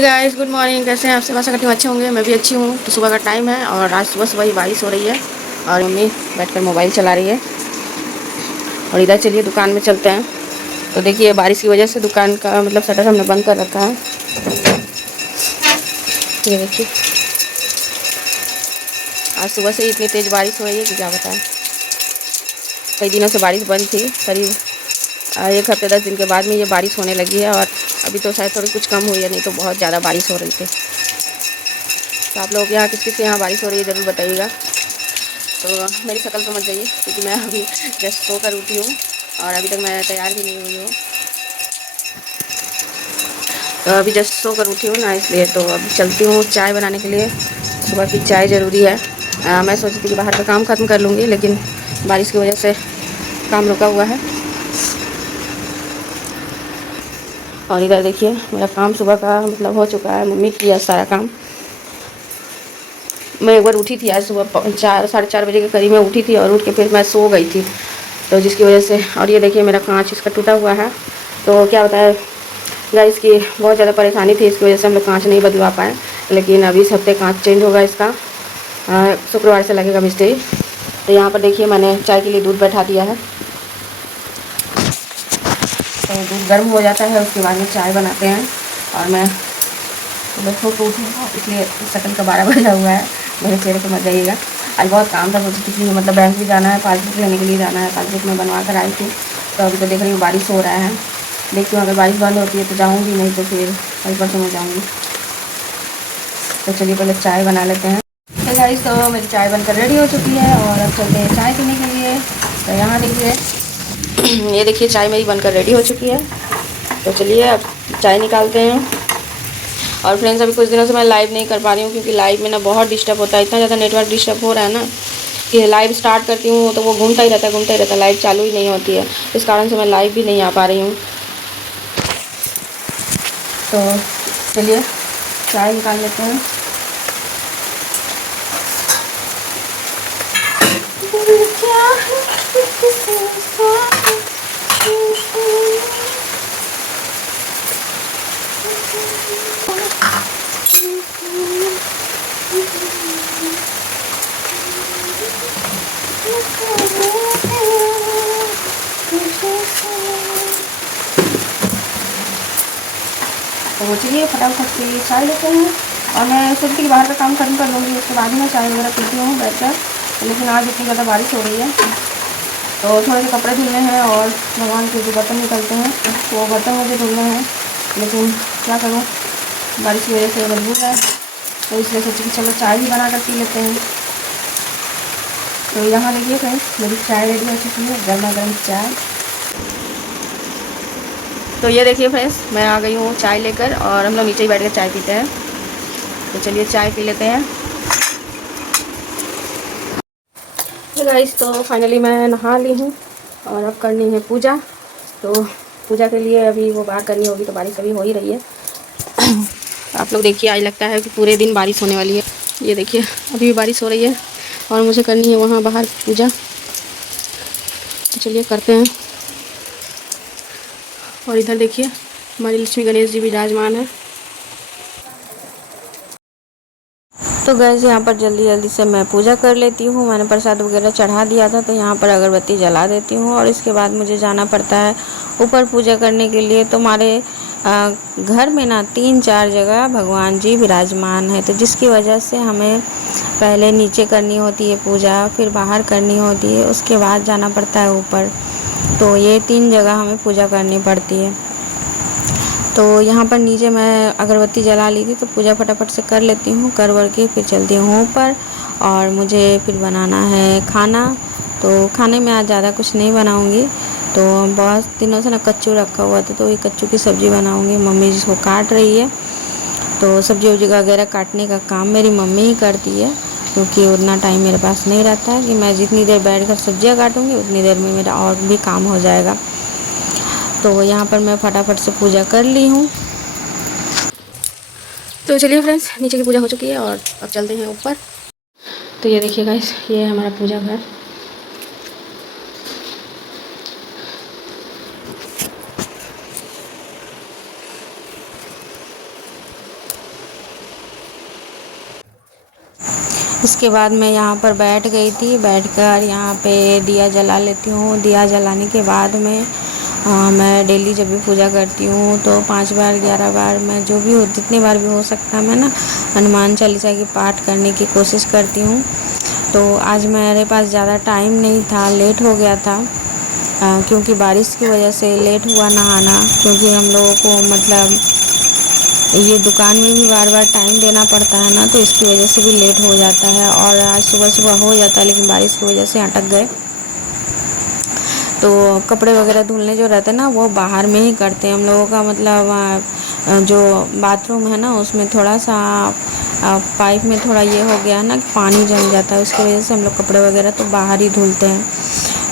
Hey guys, good morning. कैसे हैं आप सब? आशा करती हूँ अच्छे होंगे। मैं भी अच्छी हूँ। तो सुबह का टाइम है और आज सुबह सुबह ही बारिश हो रही है और मम्मी बैठकर मोबाइल चला रही है। और इधर चलिए दुकान में चलते हैं। तो देखिए बारिश की वजह से दुकान का मतलब शटर हमने बंद कर रखा है। ये देखिए आज सुबह से ही इतनी तेज़ बारिश हो रही है कि क्या बताएं। कई दिनों से बारिश बंद थी, करीब 1 हफ्ते 10 दिन के बाद में ये बारिश होने लगी है। और अभी तो शायद थोड़ी कुछ कम हुई है, नहीं तो बहुत ज़्यादा बारिश हो रही थी। तो आप लोग के यहाँ किस किस के यहाँ बारिश हो रही है ज़रूर बताइएगा। तो मेरी शक्ल समझ जाइए क्योंकि मैं अभी जस्ट सो कर उठी हूँ और अभी तक मैं तैयार भी नहीं हुई हूँ। तो अभी जस्ट सो कर उठी हूँ ना, इसलिए तो अभी चलती हूँ चाय बनाने के लिए। सुबह की चाय ज़रूरी है। मैं सोची थी कि बाहर का काम ख़त्म कर लूँगी, लेकिन बारिश की वजह से काम रुका हुआ है। और इधर देखिए मेरा काम सुबह का मतलब हो चुका है। मम्मी किया सारा काम। मैं एक बार उठी थी आज सुबह 4 साढ़े 4 बजे के करीब में उठी थी और उठ के फिर मैं सो गई थी, तो जिसकी वजह से। और ये देखिए मेरा कांच इसका टूटा हुआ है। तो क्या बताया गाइस की बहुत ज़्यादा परेशानी थी, इसकी वजह से हम लोग कांच नहीं बदलवा पाए। लेकिन अभी इस हफ्ते कांच चेंज होगा इसका। शुक्रवार से लगेगा मिस्त्री। तो यहाँ पर देखिए मैंने चाय के लिए दूध बैठा दिया है। तो दूध गर्म हो जाता है, उसके बाद में चाय बनाते हैं। और मैं सुबह सो के उठी हूँ, इसलिए शक्ल का 12 बजा हुआ है। मेरे चेहरे पर मत जाइएगा। आज बहुत काम था, सोची थी कि मतलब बैंक भी जाना है, पासबुक लेने के लिए जाना है। पासबुक में बनवा कर आई थी। तो अभी तो देख रही हूँ बारिश हो रहा है। देखती हूँ अगर बारिश बंद होती है तो जाऊँगी, नहीं तो फिर कल परसों में जाऊँगी। तो चलिए पहले चाय बना लेते हैं। तो गाइस तो मेरी चाय बनकर रेडी हो चुकी है और अब चलते हैं चाय पीने के लिए। तो यहाँ देखिए ये देखिए चाय मेरी बनकर रेडी हो चुकी है। तो चलिए अब चाय निकालते हैं। और फ्रेंड्स अभी कुछ दिनों से मैं लाइव नहीं कर पा रही हूँ क्योंकि लाइव में ना बहुत डिस्टर्ब होता है। इतना ज़्यादा नेटवर्क डिस्टर्ब हो रहा है ना कि लाइव स्टार्ट करती हूँ तो वो घूमता ही रहता है, लाइव चालू ही नहीं होती है। इस कारण से मैं लाइव भी नहीं आ पा रही हूँ। तो चलिए चाय निकाल लेते हैं। तो चलिए फटाफट से चाय लेते हैं। और मैं सोचती कि बाहर का काम खत्म कर लूँगी, उसके बाद ही मैं चाय वगैरह पीती हूँ बैठकर। लेकिन आज इतनी ज़्यादा बारिश हो रही है तो थोड़े से कपड़े धुलने हैं और भगवान के जो बर्तन निकलते हैं तो वो बर्तन मुझे धुलने हैं। लेकिन क्या करूँ, बारिश की वजह से मजबूर है। तो इसलिए सोची कि चलो चाय भी बना कर पी लेते हैं। तो यहाँ देखिए फ्रेंड्स मेरी चाय रेडी हो चुकी है, गर्मा गर्म चाय। तो ये देखिए फ्रेंड्स मैं आ गई हूँ चाय लेकर और हम लोग नीचे ही बैठ कर चाय पीते हैं। तो चलिए चाय पी लेते हैं। तो गाइस तो फाइनली मैं नहा ली हूँ और अब करनी है पूजा। तो पूजा के लिए अभी वो बाहर करनी होगी, तो बारिश अभी हो ही रही है। आप लोग देखिए आज लगता है कि पूरे दिन बारिश होने वाली है। ये देखिए अभी भी बारिश हो रही है और मुझे करनी है वहाँ बाहर पूजा। तो चलिए करते हैं। और इधर देखिए हमारी लक्ष्मी गणेश जी विराजमान है। तो गैस यहाँ पर जल्दी जल्दी से मैं पूजा कर लेती हूँ। मैंने प्रसाद वगैरह चढ़ा दिया था, तो यहाँ पर अगरबत्ती जला देती हूँ। और इसके बाद मुझे जाना पड़ता है ऊपर पूजा करने के लिए। तो हमारे घर में ना 3-4 जगह भगवान जी विराजमान है, तो जिसकी वजह से हमें पहले नीचे करनी होती है पूजा, फिर बाहर करनी होती है, उसके बाद जाना पड़ता है ऊपर। तो ये 3 जगह हमें पूजा करनी पड़ती है। तो यहाँ पर नीचे मैं अगरबत्ती जला ली थी, तो पूजा फटाफट से कर लेती हूँ। कर वर के फिर चलती हूँ ऊपर और मुझे फिर बनाना है खाना। तो खाने में आज ज़्यादा कुछ नहीं बनाऊँगी। तो बहुत दिनों से ना कच्चू रखा हुआ था, तो ये कच्चू की सब्ज़ी बनाऊँगी। मम्मी जिसको काट रही है, तो सब्ज़ी वब्जी वगैरह काटने का काम मेरी मम्मी ही करती है, क्योंकि उतना टाइम मेरे पास नहीं रहता है कि मैं जितनी देर बैठ कर सब्जियाँ काटूँगी उतनी देर में मेरा और भी काम हो जाएगा। तो यहाँ पर मैं फटाफट से पूजा कर ली हूँ। तो चलिए फ्रेंड्स नीचे की पूजा हो चुकी है और अब चलते हैं ऊपर। तो ये देखिए गाइस ये है हमारा पूजा घर। इसके बाद मैं यहाँ पर बैठ गई थी, बैठकर यहाँ पे दिया जला लेती हूँ। दिया जलाने के बाद में मैं डेली जब भी पूजा करती हूँ तो 5 बार 11 बार मैं जो भी हो जितनी बार भी हो सकता है मैं ना हनुमान चालीसा की पाठ करने की कोशिश करती हूँ। तो आज मेरे पास ज़्यादा टाइम नहीं था, लेट हो गया था क्योंकि बारिश की वजह से लेट हुआ नहाना, क्योंकि हम लोगों को मतलब ये दुकान में भी बार बार टाइम देना पड़ता है ना, तो इसकी वजह से भी लेट हो जाता है। और आज सुबह सुबह हो जाता है लेकिन बारिश की वजह से अटक गए। तो कपड़े वगैरह धुलने जो रहते हैं ना वो बाहर में ही करते हैं हम लोगों का, मतलब जो बाथरूम है ना उसमें थोड़ा सा पाइप में थोड़ा ये हो गया है ना कि पानी जम जाता है, उसकी वजह से हम लोग कपड़े वगैरह तो बाहर ही धुलते हैं।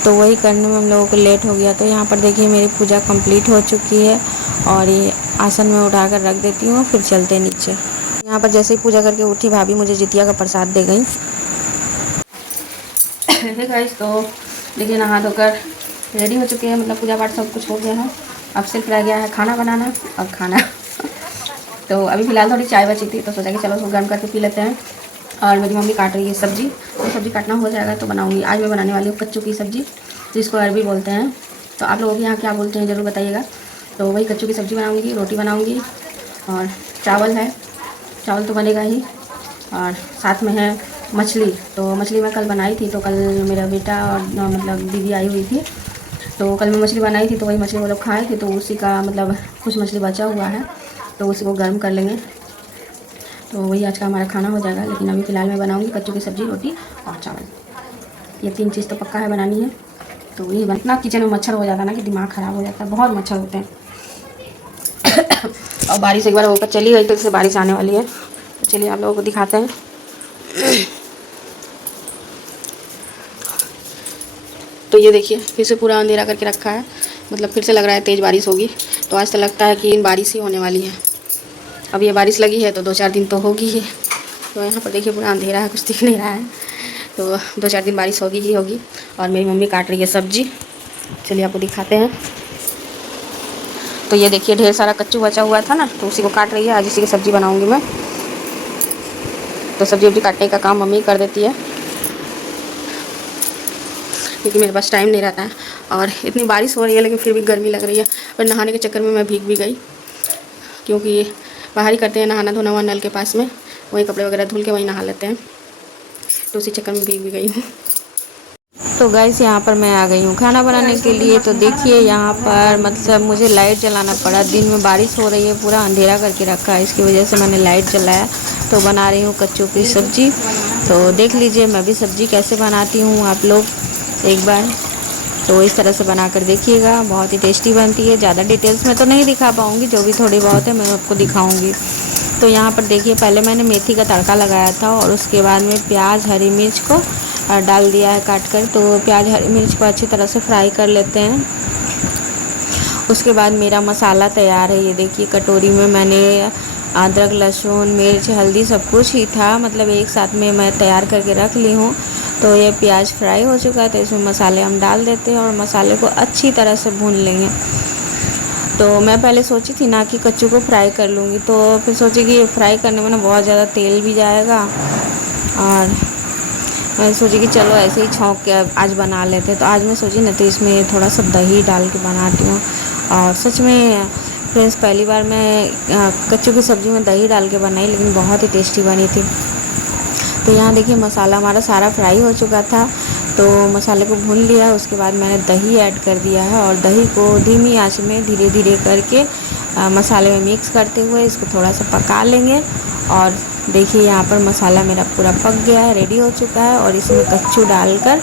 तो वही करने में हम लोगों को लेट हो गया। तो यहाँ पर देखिए मेरी पूजा कंप्लीट हो चुकी है और ये आसन में उठाकर रख देती हूँ, फिर चलते हैं नीचे। यहाँ पर जैसे ही पूजा करके उठी भाभी मुझे जितिया का प्रसाद दे गई। गाइस तो देखिए नहा धोकर रेडी हो चुके हैं, मतलब पूजा पाठ सब कुछ हो गया है। अब सिर्फ रह गया है खाना बनाना। अब खाना तो अभी फ़िलहाल थोड़ी चाय बची थी तो सोचा कि चलो उसको गर्म करके पी लेते हैं। और मेरी मम्मी काट रही है सब्ज़ी, तो सब्ज़ी काटना हो जाएगा तो बनाऊंगी। आज मैं बनाने वाली हूँ कच्चू की सब्ज़ी, जिसको अरबी बोलते हैं। तो आप लोगों के यहाँ क्या बोलते हैं ज़रूर बताइएगा। तो वही कच्चू की सब्ज़ी बनाऊँगी, रोटी बनाऊँगी और चावल है, चावल तो बनेगा ही। और साथ में है मछली। तो मछली मैं कल बनाई थी, तो कल मेरा बेटा और मतलब दीदी आई हुई थी, तो कल मैं मछली बनाई थी तो वही मछली वो लोग खाए थे, तो उसी का मतलब कुछ मछली बचा हुआ है तो उसी को गर्म कर लेंगे। तो वही आज का हमारा खाना हो जाएगा। लेकिन अभी फ़िलहाल मैं बनाऊंगी कच्चू की सब्ज़ी, रोटी और चावल। ये 3 चीज़ तो पक्का है बनानी है। तो ये इतना किचन में मच्छर हो जाता है ना कि दिमाग ख़राब हो जाता है, बहुत मच्छर होते हैं। और बारिश एक बार होकर चली गई तो इससे बारिश आने वाली है। तो चलिए आप लोगों को दिखाते हैं। तो ये देखिए फिर से पूरा अंधेरा करके रखा है, मतलब फिर से लग रहा है तेज़ बारिश होगी। तो आज तो लगता है कि बारिश ही होने वाली है। अब ये बारिश लगी है तो 2-4 दिन तो होगी ही। तो यहाँ पर देखिए पूरा अंधेरा है, कुछ दिख नहीं रहा है। तो 2-4 दिन बारिश होगी ही होगी। और मेरी मम्मी काट रही है सब्ज़ी, चलिए आपको दिखाते हैं। तो ये देखिए ढेर सारा कच्चू बचा हुआ था ना, तो उसी को काट रही है। आज इसी की सब्ज़ी बनाऊँगी मैं। तो सब्ज़ी वब्जी काटने का काम मम्मी कर देती है क्योंकि मेरे पास टाइम नहीं रहता है। और इतनी बारिश हो रही है लेकिन फिर भी गर्मी लग रही है। और नहाने के चक्कर में मैं भीग भी गई, क्योंकि बाहर ही करते हैं नहाना धोना वहाँ नल के पास में, वहीं कपड़े वगैरह धुल के वहीं नहा लेते हैं। तो उसी चक्कर में भीग भी गई हूँ। तो गाइस यहाँ पर मैं आ गई हूँ खाना बनाने के लिए। तो देखिए यहाँ पर मतलब मुझे लाइट जलाना पड़ा, दिन में बारिश हो रही है, पूरा अंधेरा करके रखा है, इसकी वजह से मैंने लाइट जलाया। तो बना रही हूँ कच्चू की सब्ज़ी। तो देख लीजिए मैं भी सब्ज़ी कैसे बनाती हूँ आप लोग एक बार। तो इस तरह से बनाकर देखिएगा, बहुत ही टेस्टी बनती है। ज़्यादा डिटेल्स में तो नहीं दिखा पाऊँगी, जो भी थोड़ी बहुत है मैं आपको दिखाऊँगी। तो यहाँ पर देखिए पहले मैंने मेथी का तड़का लगाया था और उसके बाद में प्याज हरी मिर्च को डाल दिया है काट कर। तो प्याज हरी मिर्च को अच्छी तरह से फ्राई कर लेते हैं। उसके बाद मेरा मसाला तैयार है। ये देखिए कटोरी में मैंने अदरक लहसुन मिर्च हल्दी सब कुछ ही था, मतलब एक साथ में मैं तैयार करके रख ली हूँ। तो ये प्याज फ्राई हो चुका है तो इसमें मसाले हम डाल देते हैं और मसाले को अच्छी तरह से भून लेंगे। तो मैं पहले सोची थी ना कि कच्चू को फ्राई कर लूँगी, तो फिर सोची कि फ्राई करने में ना बहुत ज़्यादा तेल भी जाएगा। और मैं सोची कि चलो ऐसे ही छौंक के आज बना लेते। तो आज मैं सोची ना तो इसमें थोड़ा सा दही डाल के बनाती हूँ। और सच में फ्रेंड्स पहली बार मैं कच्चू की सब्ज़ी में दही डाल के बनाई, लेकिन बहुत ही टेस्टी बनी थी। तो यहाँ देखिए मसाला हमारा सारा फ्राई हो चुका था, तो मसाले को भून लिया। उसके बाद मैंने दही ऐड कर दिया है और दही को धीमी आंच में धीरे धीरे करके मसाले में मिक्स करते हुए इसको थोड़ा सा पका लेंगे। और देखिए यहाँ पर मसाला मेरा पूरा पक गया है, रेडी हो चुका है। और इसमें कच्चू डालकर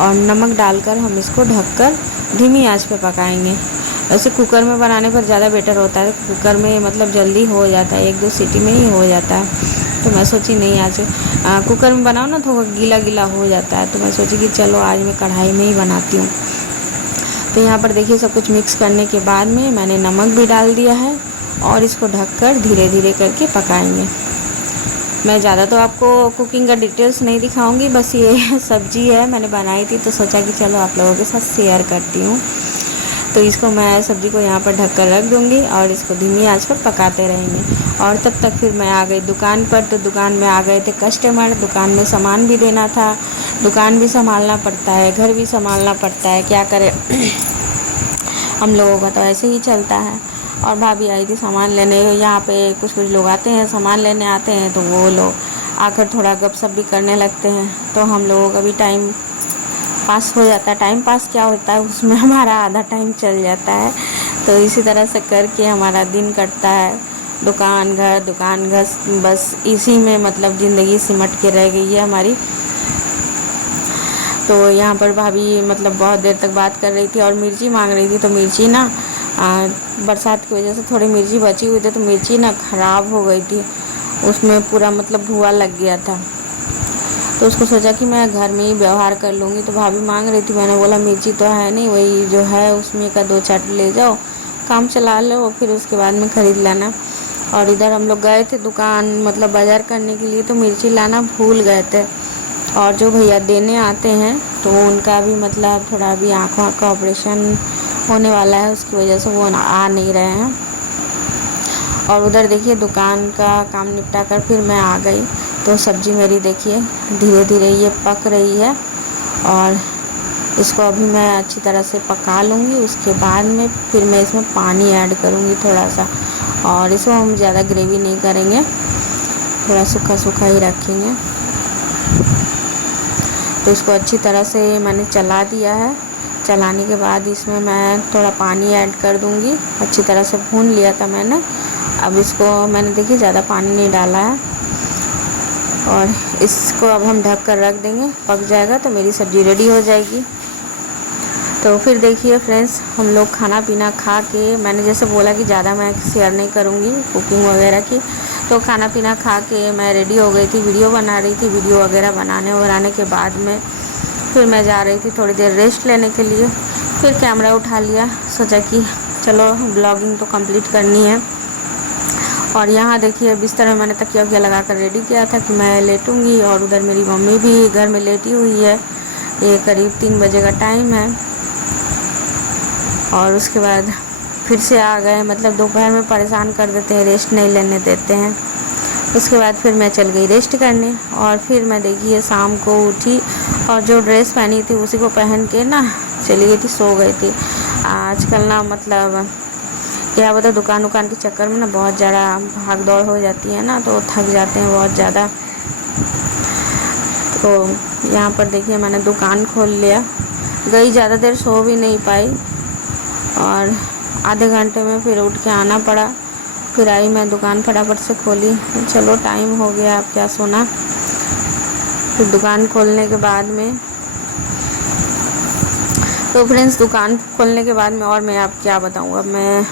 और नमक डालकर हम इसको ढककर धीमी आंच पे पकाएंगे। वैसे कुकर में बनाने पर ज़्यादा बेटर होता है, कुकर में मतलब जल्दी हो जाता है, 1-2 सीटी में ही हो जाता है। तो मैं सोची नहीं आज कुकर में बनाओ ना तो गीला गीला हो जाता है, तो मैं सोची कि चलो आज मैं कढ़ाई में ही बनाती हूँ। तो यहाँ पर देखिए सब कुछ मिक्स करने के बाद में मैंने नमक भी डाल दिया है और इसको ढककर धीरे धीरे करके पकाएंगे। मैं ज़्यादा तो आपको कुकिंग का डिटेल्स नहीं दिखाऊंगी, बस ये सब्ज़ी है मैंने बनाई थी तो सोचा कि चलो आप लोगों के साथ शेयर करती हूँ। तो तो इसको मैं सब्ज़ी को यहाँ पर ढक कर रख दूँगी और इसको धीमी आंच पर पकाते रहेंगे। और तब तक फिर मैं आ गई दुकान पर। तो दुकान में आ गए थे कस्टमर, दुकान में सामान भी देना था, दुकान भी संभालना पड़ता है, घर भी संभालना पड़ता है, क्या करें हम लोगों का तो ऐसे ही चलता है। और भाभी आई थी सामान लेने। यहाँ पे कुछ कुछ लोग आते हैं सामान लेने आते हैं, तो वो लोग आकर थोड़ा गपशप भी करने लगते हैं, तो हम लोगों का भी टाइम पास हो जाता है। टाइम पास क्या होता है, उसमें हमारा आधा टाइम चल जाता है। तो इसी तरह से करके हमारा दिन कटता है। दुकान घर बस इसी में मतलब ज़िंदगी सिमट के रह गई है हमारी। तो यहाँ पर भाभी मतलब बहुत देर तक बात कर रही थी और मिर्ची मांग रही थी। तो मिर्ची ना बरसात की वजह से थोड़ी मिर्ची बची हुई थी, तो मिर्ची ना ख़राब हो गई थी, उसमें पूरा मतलब भुआ लग गया था। तो उसको सोचा कि मैं घर में ही व्यवहार कर लूँगी। तो भाभी मांग रही थी, मैंने बोला मिर्ची तो है नहीं, वही जो है उसमें का 2 चाट ले जाओ, काम चला लो, फिर उसके बाद में ख़रीद लाना। और इधर हम लोग गए थे दुकान मतलब बाज़ार करने के लिए, तो मिर्ची लाना भूल गए थे। और जो भैया देने आते हैं तो उनका भी मतलब थोड़ा अभी आँखों का ऑपरेशन होने वाला है, उसकी वजह से वो आ नहीं रहे हैं। और उधर देखिए दुकान का काम निपटा कर फिर मैं आ गई। तो सब्ज़ी मेरी देखिए धीरे धीरे ये पक रही है और इसको अभी मैं अच्छी तरह से पका लूँगी। उसके बाद में फिर मैं इसमें पानी ऐड करूँगी थोड़ा सा, और इसको हम ज़्यादा ग्रेवी नहीं करेंगे, थोड़ा सूखा सूखा ही रखेंगे। तो इसको अच्छी तरह से मैंने चला दिया है। चलाने के बाद इसमें मैं थोड़ा पानी ऐड कर दूँगी। अच्छी तरह से भून लिया था मैंने। अब इसको मैंने देखिए ज़्यादा पानी नहीं डाला है और इसको अब हम ढक कर रख देंगे। पक जाएगा तो मेरी सब्ज़ी रेडी हो जाएगी। तो फिर देखिए फ्रेंड्स, हम लोग खाना पीना खा के, मैंने जैसे बोला कि ज़्यादा मैं शेयर नहीं करूँगी कुकिंग वगैरह की, तो खाना पीना खा के मैं रेडी हो गई थी, वीडियो बना रही थी। वीडियो वगैरह बनाने के बाद में फिर मैं जा रही थी थोड़ी देर रेस्ट लेने के लिए। फिर कैमरा उठा लिया, सोचा कि चलो ब्लॉगिंग तो कंप्लीट करनी है। और यहाँ देखिए बिस्तर में मैंने तकिया वकिया लगा कर रेडी किया था कि मैं लेटूँगी, और उधर मेरी मम्मी भी घर में लेटी हुई है। ये करीब 3 बजे का टाइम है। और उसके बाद फिर से आ गए, मतलब दोपहर में परेशान कर देते हैं, रेस्ट नहीं लेने देते हैं। उसके बाद फिर मैं चल गई रेस्ट करने। और फिर मैं देखिए शाम को उठी और जो ड्रेस पहनी थी उसी को पहन के ना चली गई थी, सो गई थी। आजकल ना मतलब क्या बता, दुकान के चक्कर में ना बहुत ज़्यादा भाग दौड़ हो जाती है ना, तो थक जाते हैं बहुत ज़्यादा। तो यहाँ पर देखिए मैंने दुकान खोल लिया। गई ज़्यादा देर सो भी नहीं पाई और आधे घंटे में फिर उठ के आना पड़ा। फिर आई मैं दुकान फटाफट से खोली, चलो टाइम हो गया अब क्या सोना। फिर दुकान खोलने के बाद में तो फ्रेंड्स दुकान खोलने के बाद में और मैं आप क्या बताऊँ, अब मैं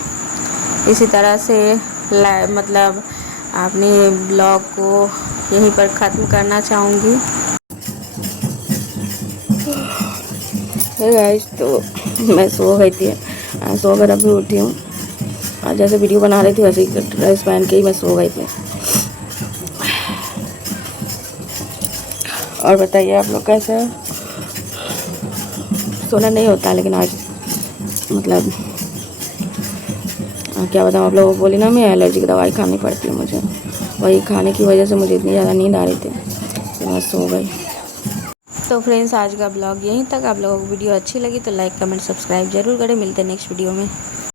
इसी तरह से मतलब अपने ब्लॉग को यहीं पर ख़त्म करना चाहूँगी। गाइस, तो मैं सो गई थी, सो कर अभी उठी हूँ। आज जैसे वीडियो बना रही थी वैसे ही ड्रेस पहन के ही मैं सो गई थी। और बताइए आप लोग कैसे हैं? सोना नहीं होता लेकिन आज मतलब क्या बताऊँ आप लोगों को, बोली ना मैं एलर्जी की दवाई खानी पड़ती है मुझे, वही खाने की वजह से मुझे इतनी ज़्यादा नींद आ रही थी तो मैं सो गई। तो फ्रेंड्स आज का ब्लॉग यहीं तक। आप लोगों को वीडियो अच्छी लगी तो लाइक कमेंट सब्सक्राइब जरूर करें। मिलते हैं नेक्स्ट वीडियो में।